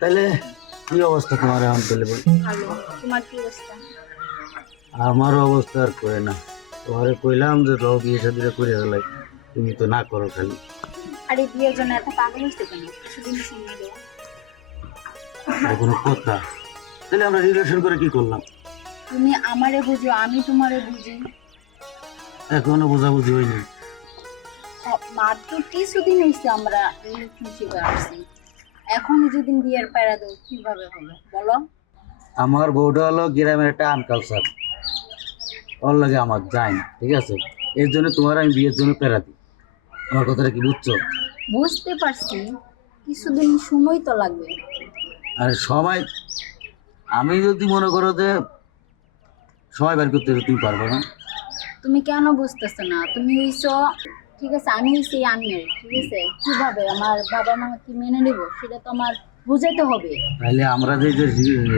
তাহলে কি অবস্থা তোমার এখন তাহলে বল? ভালো। তোমার কি অবস্থা? আমারও অবস্থা আর কয়ে না। তোমারে কইলাম যে রও বিয়ে শাদিটা করে ফেলাই, তুমি তো না করো খালি। আরে বিয়ের জন্য এত পাগল হচ্ছে কেন? কিছুদিন সময় দেও। আর কোনো কথা? তাহলে আমরা রিলেশন করে কি করলাম? তুমি আমারে বুঝো, আমি তোমারে বুঝি। এখনো বোঝাবুঝি হয়নি। মাত্র কিছুদিন হয়েছে আমরা রিলেশনশিপে আসছি। এখনই যদি বিয়ের প্যারা দাও কিভাবে হবে বলো? আমার বউটা হলো গ্রামের একটা আনকালচার, ওর লাগে আমার যাই না, ঠিক আছে? এর জন্য তোমার আমি বিয়ের জন্য প্যারা দিই। আমার কথাটা কি বুঝছো? বুঝতে পারছি, কিছুদিন সময় তো লাগবে। আর সবাই, আমি যদি মনে করো যে সবাই বের করতে তুমি পারবে না। তুমি কেন বুঝতেছো না? তুমি হইছো, ঠিক আছে, আমি হইছি আনমেরিড, ঠিক আছে? কিভাবে আমার বাবা মা কি মেনে নেব সেটা তো আমার বুঝাইতে হবে। তাহলে আমরা যে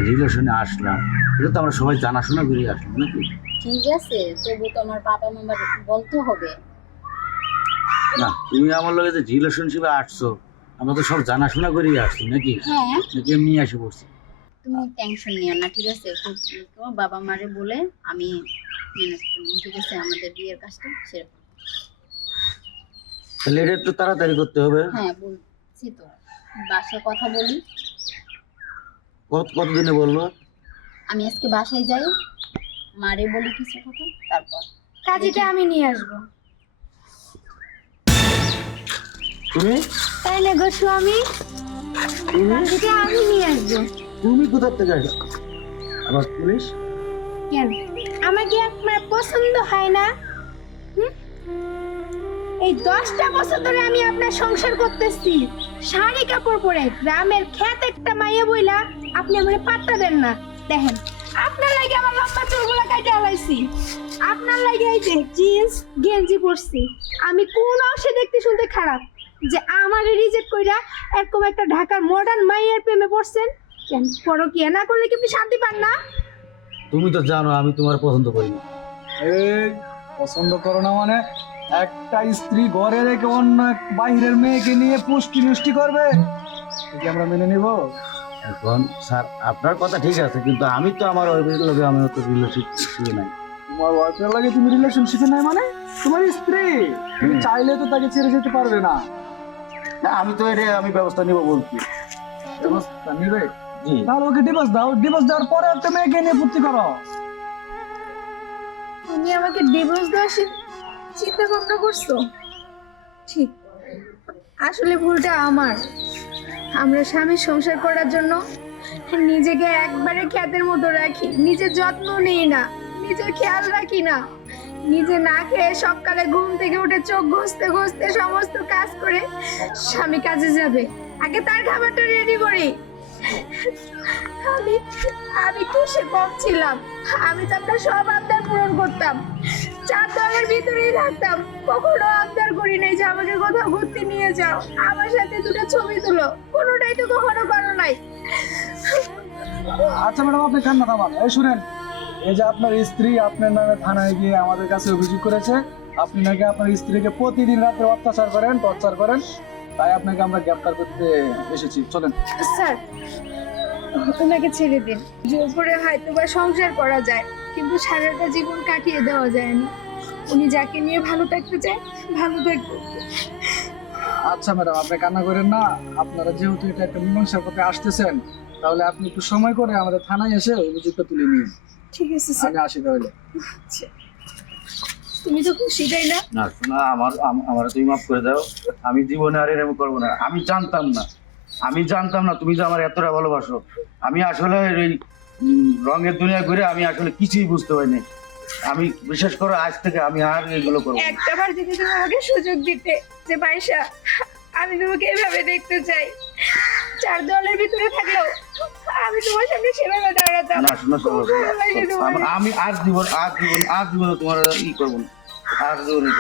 রিলেশনে আসলাম, এটা তো আমরা সবাই জানাশোনা করে আসলাম নাকি? ঠিক আছে, তবু তো আমার বাবা মামার বলতে হবে। না, তুমি আমার লগে যে রিলেশনশিপে আসছো, আমরা তো সব জানাশোনা করেই আসছি নাকি? হ্যাঁ, নাকি এমনি আসে পড়ছি? তুমি টেনশন নিও না, ঠিক আছে? তোমার বাবা মারে বলে আমি ম্যানেজ করবো, ঠিক আছে? আমাদের বিয়ের কাজটা সেরকম। তাহলে এটা একটু তাড়াতাড়ি করতে হবে। হ্যাঁ বলছি তো, বাসায় কথা বলি। কতদিনে বললো? আমি আজকে বাসায় যাই, মারে বলি কিছু কথা, তারপর কাজীটা আমি নিয়ে আসবো। তুমি তাই না গো স্বামী? কাজীটা আমি নিয়ে আসবো। তুমি কোথা থেকে আসলো আবার পুলিশ? কেন আমাকে আপনার পছন্দ হয় না? হুম? এই 10টা বছর ধরে আমি আপনার সংসার করতেছি, শাড়ি কাপড় পরে গ্রামের খ্যাত একটা মাইয়া বইলা আপনি আমাকে পাত্তা দেন না। দেখেন, আপনার লাগে আমার লম্বা চুলগুলো কাটে আলাইছি, আপনার লাগে এই যে জিন্স গেঞ্জি পরছি। আমি কোন অংশে দেখতে শুনতে খারাপ যে আমার রিজেক্ট কইরা এরকম একটা ঢাকার মডার্ন মাইয়ার প্রেমে পড়ছেন? কেন পরকিয়া না করলে কি আপনি শান্তি পান না? তুমি তো জানো আমি তোমার পছন্দ করি না। এই পছন্দ করো না মানে? একটা স্ত্রী ঘরে রেখে অন্য এক বাইরের মেয়েকে নিয়ে পুষ্টি নষ্টি করবে, কি আমরা মেনে নিব? এখন স্যার আপনার কথা ঠিক আছে, কিন্তু আমি তো আমার ওয়াইফের লগে আমি তো রিলেশনশিপ নাই। তোমার ওয়াইফের লাগে তুমি রিলেশনশিপে নাই মানে? তোমার স্ত্রী, তুমি চাইলে তো তাকে ছেড়ে যেতে পারবে না। না, আমি তো এটা আমি ব্যবস্থা নিব বলছি। ব্যবস্থা নিবে? জি। তাহলে ওকে ডিভোর্স দাও, ডিভোর্স দেওয়ার পরে একটা মেয়েকে নিয়ে ফুর্তি করো। তুমি আমাকে ডিভোর্স দেওয়ার চিন্তা ভাবনা করছো? ঠিক, আসলে ভুলটা আমার। আমরা স্বামী সংসার করার জন্য নিজেকে একবারে খ্যাতের মতো রাখি, নিজের যত্ন নেই না, নিজের খেয়াল রাখি না। নিজে না খেয়ে সকালে ঘুম থেকে উঠে চোখ ঘষতে ঘষতে সমস্ত কাজ করে স্বামী কাজে যাবে, আগে তার খাবারটা রেডি করি। আমি আমি কিসে কম ছিলাম? আমি তো আপনার সব আবদার পূরণ করতাম, 4 দেওয়ালের ভিতরেই থাকতাম, কখনো আবদার করি নাই যে আমাকে কোথাও ঘুরতে নিয়ে যাও, আমার সাথে 2টা ছবি তুলো, কোনোটাই তো কখনো করো নাই। আচ্ছা ম্যাডাম, আপনি কান্না থামান। এই শুনেন, এই যে আপনার স্ত্রী আপনার নামে থানায় গিয়ে আমাদের কাছে অভিযোগ করেছে আপনি নাকি আপনার স্ত্রীকে প্রতিদিন রাতে অত্যাচার করেন, টর্চার করেন, তাই আপনাকে আমরা গ্রেফতার করতে এসেছি। চলেন। স্যার, ওনাকে ছেড়ে দিন। জোর করে হয়তো বা সংসার করা যায়, কিন্তু সারাটা জীবন কাটিয়ে দেওয়া যায় না। উনি যাকে নিয়ে ভালো থাকতে চায় ভালো থাকবে। আচ্ছা ম্যাডাম, আপনি কান্না করেন না। আপনারা যেহেতু এটা একটা মীমাংসার পথে আসতেছেন, তাহলে আপনি একটু সময় করে আমাদের থানায় এসে অভিযোগটা তুলে নিন। ঠিক আছে স্যার। আমি আসি তাহলে। আচ্ছা, তুমি তো খুশি তাই না? না শোনা, আমার তুমি মাফ করে দাও। আমি জীবনে আর এরকম করবো না। আমি জানতাম না তুমি যে আমার এতটা ভালোবাসো। আমি আসলে এই রঙের দুনিয়া ঘুরে আমি আসলে কিছুই বুঝতে পারিনি। আমি বিশেষ করে আজ থেকে আমি আর এগুলো করবো না। একটা বার যদি তুমি আমাকে সুযোগ দিতে যে বাইশা, আমি তোমাকে এভাবে দেখতে চাই, 4 দেওয়ালের ভিতরে থাকলেও আমি তোমার সামনে সেভাবে দাঁড়াতাম। না শোনা, খুব ভালো লাগে তোমার। আমি আর জীবনে তোমার ই করবো না। আর জীবনে